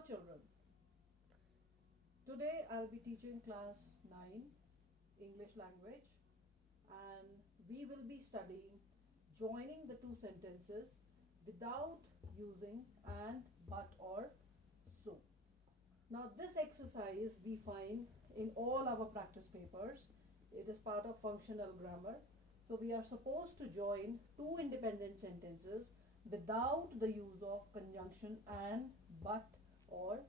Hello children, today I'll be teaching class 9 English language and we will be studying joining the two sentences without using and, but or so. Now this exercise we find in all our practice papers. It is part of functional grammar. So we are supposed to join two independent sentences without the use of conjunction and, but or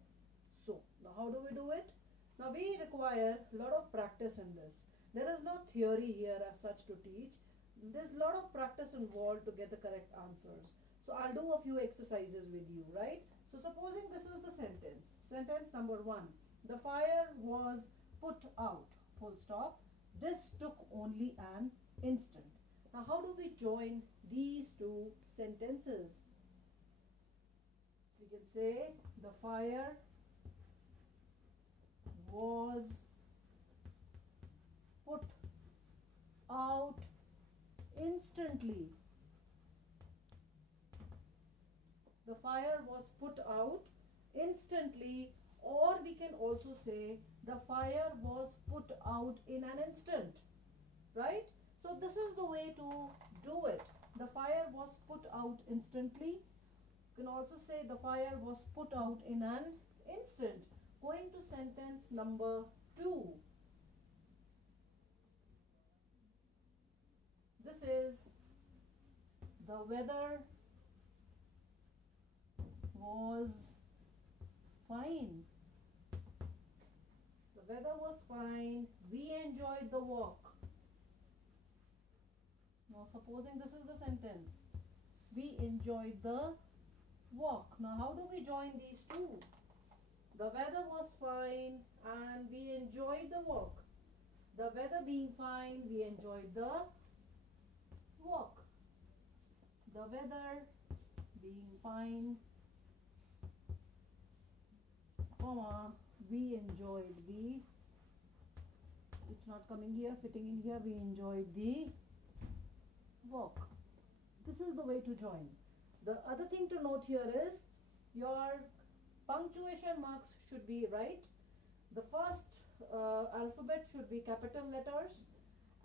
so. Now how do we do it? Now we require a lot of practice in this. There is no theory here as such to teach. There's a lot of practice involved to get the correct answers. So I'll do a few exercises with you, right? So supposing this is the sentence. Sentence number 1. The fire was put out, full stop. This took only an instant. Now how do we join these two sentences? So we can say the fire was put out instantly. The fire was put out instantly, or we can also say the fire was put out in an instant, right? So this is the way to do it. The fire was put out instantly. You can also say the fire was put out in an instant. Going to sentence number 2. This is the weather was fine. The weather was fine. We enjoyed the walk. Now supposing this is the sentence. We enjoyed the walk. Now how do we join these two? The weather was fine and we enjoyed the walk. The weather being fine, we enjoyed the walk. The weather being fine, comma, we enjoyed the, it's not coming here, fitting in here, we enjoyed the walk. This is the way to join. The other thing to note here is your punctuation marks should be right. The first alphabet should be capital letters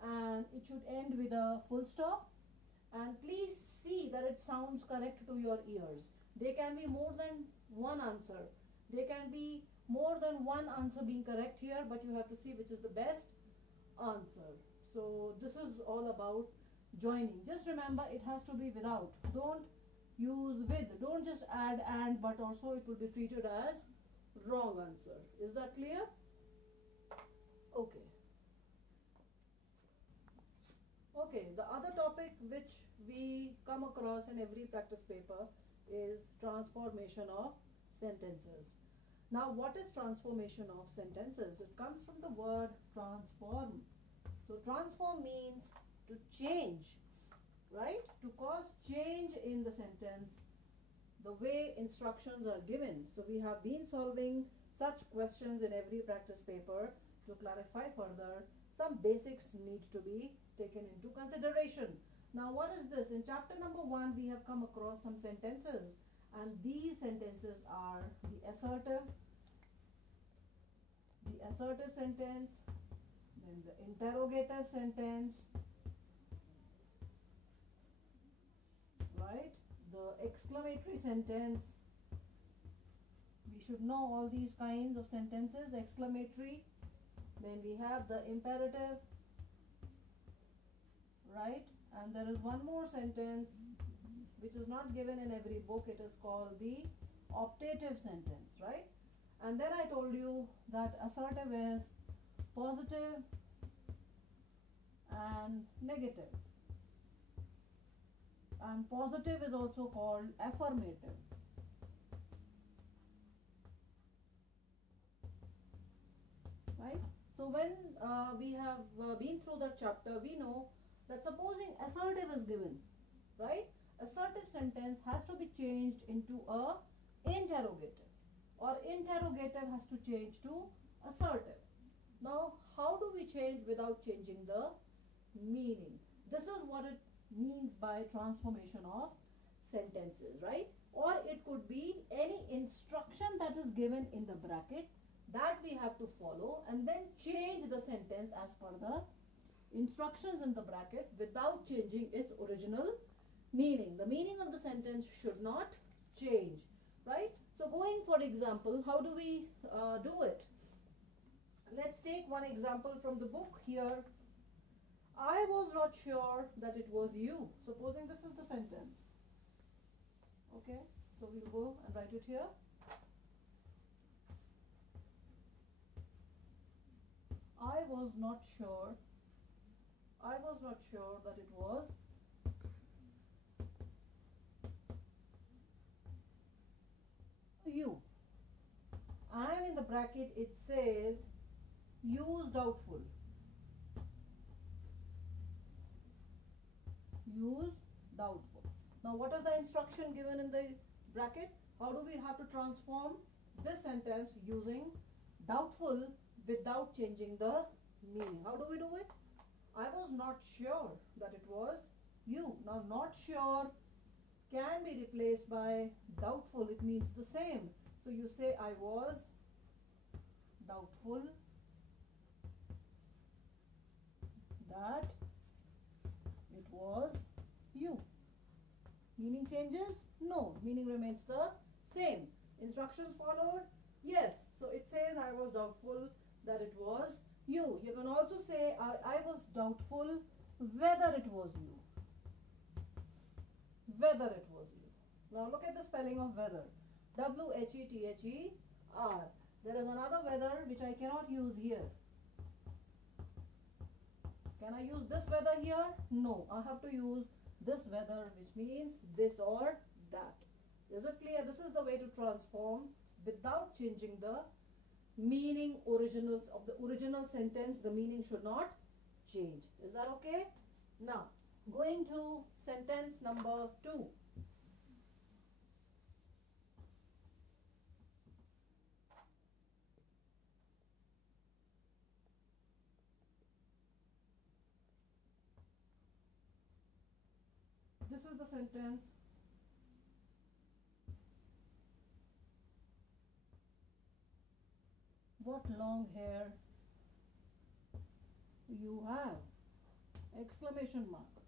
and it should end with a full stop. And please see that it sounds correct to your ears. There can be more than one answer. There can be more than one answer being correct here, but you have to see which is the best answer. So this is all about joining. Just remember it has to be without. Don't use with. Don't just add and, but also it will be treated as wrong answer. Is that clear? Okay. Okay, the other topic which we come across in every practice paper is transformation of sentences. Now what is transformation of sentences? It comes from the word transform. So transform means to change, right? To cause change in the sentence, the way instructions are given. So we have been solving such questions in every practice paper. To clarify further, some basics need to be taken into consideration. Now what is this? In chapter number 1 we have come across some sentences, and these sentences are the assertive sentence, then the interrogative sentence, right? The exclamatory sentence. We should know all these kinds of sentences. Exclamatory. Then we have the imperative, right? And there is one more sentence which is not given in every book. It is called the optative sentence, right? And then I told you that assertive is positive and negative. And positive is also called affirmative. Right? So when we have been through that chapter, we know that supposing assertive is given, right? Assertive sentence has to be changed into a interrogative, or interrogative has to change to assertive. Now how do we change without changing the meaning? This is what it means by transformation of sentences, right? or it could be any instruction that is given in the bracket that we have to follow, and then change the sentence as per the instructions in the bracket without changing its original meaning. The meaning of the sentence should not change, right? So going for example, how do we do it? Let's take one example from the book here. I was not sure that it was you. Supposing this is the sentence. Okay, so we'll go and write it here. I was not sure that it was you. And in the bracket it says use doubtful. Use doubtful. Now what is the instruction given in the bracket? How do we have to transform this sentence using doubtful without changing the meaning? How do we do it? I was not sure that it was you. Now not sure can be replaced by doubtful. It means the same. So you say I was doubtful that it was you. Meaning changes? No. Meaning remains the same. Instructions followed? Yes. So it says I was doubtful that it was you. You can also say I was doubtful whether it was you. Whether it was you. Now look at the spelling of whether. W-H-E-T-H-E-R. There is another whether which I cannot use here. Can I use this whether here? No. I have to use this whether, which means this or that. Is it clear? This is the way to transform without changing the meaning originals of the original sentence. The meaning should not change. Is that okay? Now, going to sentence number 2. This is the sentence. What long hair you have! Exclamation mark.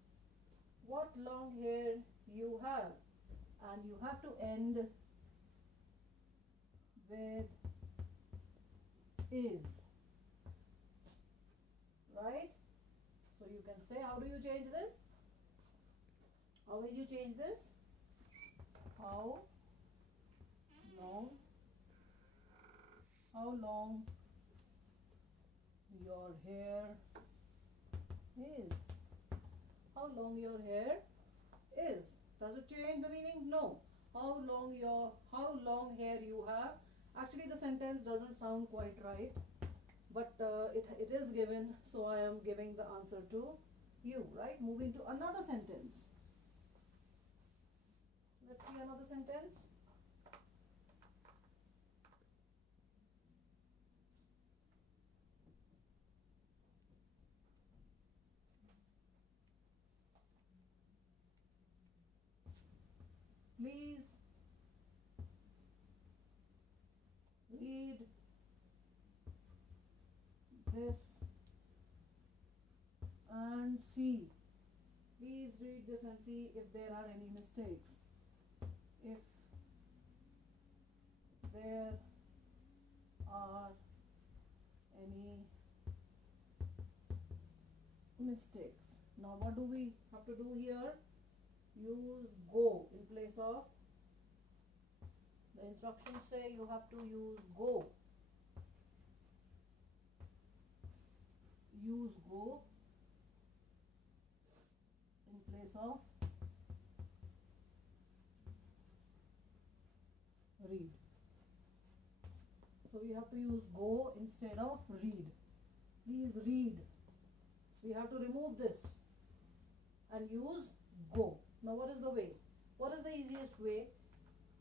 What long hair you have. And you have to end with is. Right? So you can say, how do you change this? How will you change this? How long your hair is. How long your hair is. Does it change the meaning? No. How long hair you have. Actually the sentence doesn't sound quite right, but it is given, so I am giving the answer to you, right? Moving to another sentence. Let's see another sentence. Please read this and see. Please read this and see if there are any mistakes. If there are any mistakes. Now what do we have to do here? Use go in place of. The instructions say you have to use go. Use go in place of read. So we have to use go instead of read. Please read. We have to remove this and use go. Now what is the way? What is the easiest way?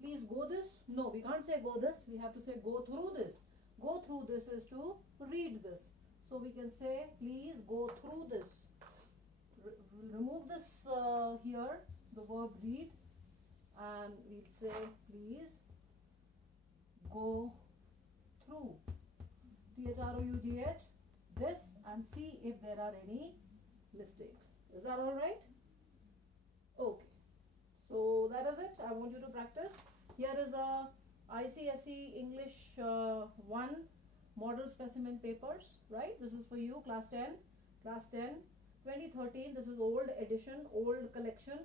Please go this? No, we can't say go this. We have to say go through this. Go through this is to read this. So we can say please go through this. We'll remove this here, the verb read, and we'll say please go through THROUGH this and see if there are any mistakes. Is that all right? Okay. So that is it. I want you to practice. Here is a ICSE English 1 model specimen papers, right? This is for you, class 10. Class 10, 2013. This is old edition, old collection.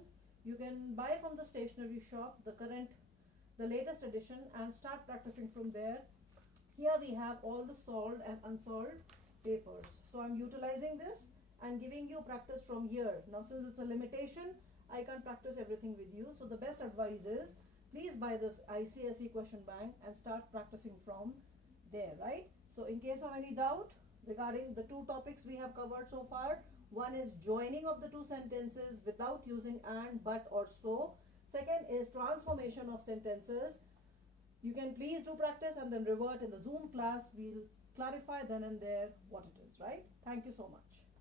You can buy from the stationery shop the latest edition and start practicing from there. Here we have all the solved and unsolved papers. So I'm utilizing this and giving you practice from here. Now since it's a limitation, I can't practice everything with you. So the best advice is please buy this ICSE question bank and start practicing from there, right? So in case of any doubt regarding the two topics we have covered so far, one is joining of the two sentences without using and, but or so. Second is transformation of sentences. You can please do practice and then revert in the Zoom class. We'll clarify then and there what it is, right? Thank you so much.